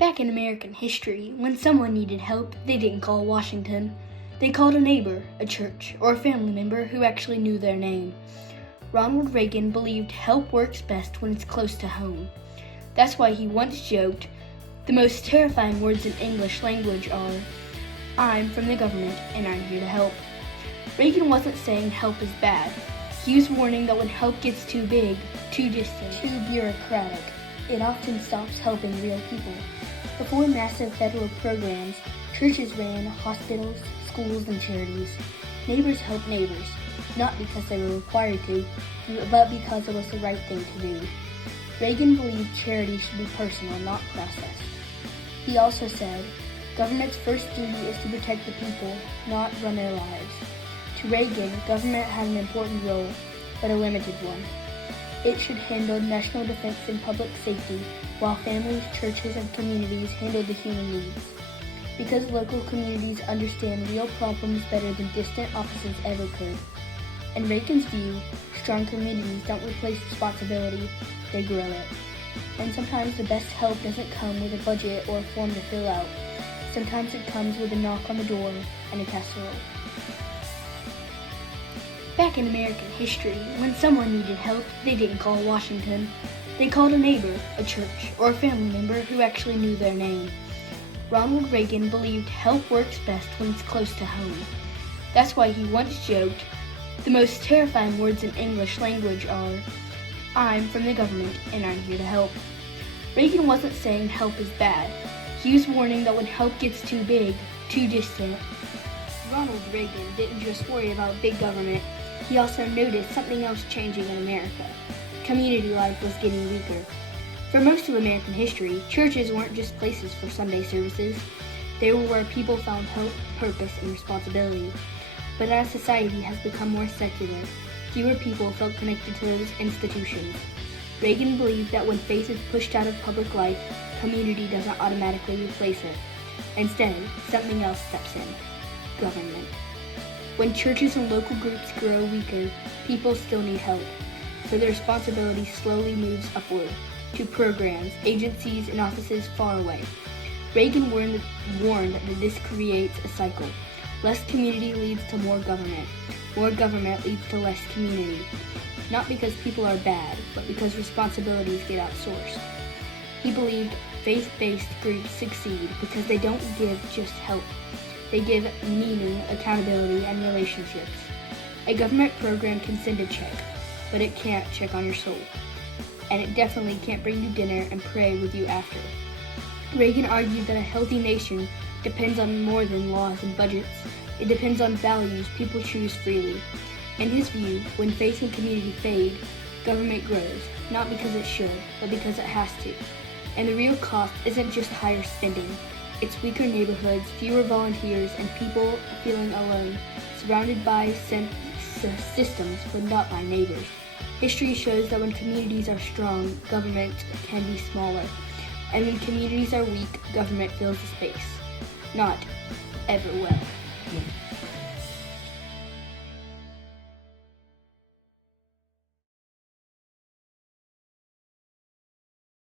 Back in American history, when someone needed help, they didn't call Washington. They called a neighbor, a church, or a family member who actually knew their name. Ronald Reagan believed help works best when it's close to home. That's why he once joked, "The most terrifying words in English language are, 'I'm from the government and I'm here to help.'" Reagan wasn't saying help is bad. He was warning that when help gets too big, too distant, too bureaucratic, it often stops helping real people. Before massive federal programs, churches ran hospitals, schools, and charities. Neighbors helped neighbors, not because they were required to, but because it was the right thing to do. Reagan believed charity should be personal, not processed. He also said, government's first duty is to protect the people, not run their lives. To Reagan, government had an important role, but a limited one. It should handle national defense and public safety, while families, churches, and communities handled the human needs. Because local communities understand real problems better than distant offices ever could. In Reagan's view, strong communities don't replace responsibility, they grow it. And sometimes the best help doesn't come with a budget or a form to fill out. Sometimes it comes with a knock on the door and a casserole. Back in American history, when someone needed help, they didn't call Washington. They called a neighbor, a church, or a family member who actually knew their name. Ronald Reagan believed help works best when it's close to home. That's why he once joked, "The most terrifying words in English language are, 'I'm from the government and I'm here to help.'" Reagan wasn't saying help is bad. He was warning that when help gets too big, too distant. Ronald Reagan didn't just worry about big government. He also noticed something else changing in America. Community life was getting weaker. For most of American history, churches weren't just places for Sunday services. They were where people found hope, purpose, and responsibility. But as society has become more secular, fewer people felt connected to those institutions. Reagan believed that when faith is pushed out of public life, community doesn't automatically replace it. Instead, something else steps in: government. When churches and local groups grow weaker, people still need help. So the responsibility slowly moves upward to programs, agencies, and offices far away. Reagan warned that this creates a cycle. Less community leads to more government. More government leads to less community. Not because people are bad, but because responsibilities get outsourced. He believed faith-based groups succeed because they don't give just help. They give meaning, accountability, and relationships. A government program can send a check, but it can't check on your soul. And it definitely can't bring you dinner and pray with you after. Reagan argued that a healthy nation depends on more than laws and budgets. It depends on values people choose freely. In his view, when faith and community fade, government grows, not because it should, but because it has to. And the real cost isn't just higher spending. It's weaker neighborhoods, fewer volunteers, and people feeling alone, surrounded by systems, but not by neighbors. History shows that when communities are strong, government can be smaller. And when communities are weak, government fills the space. Not ever well.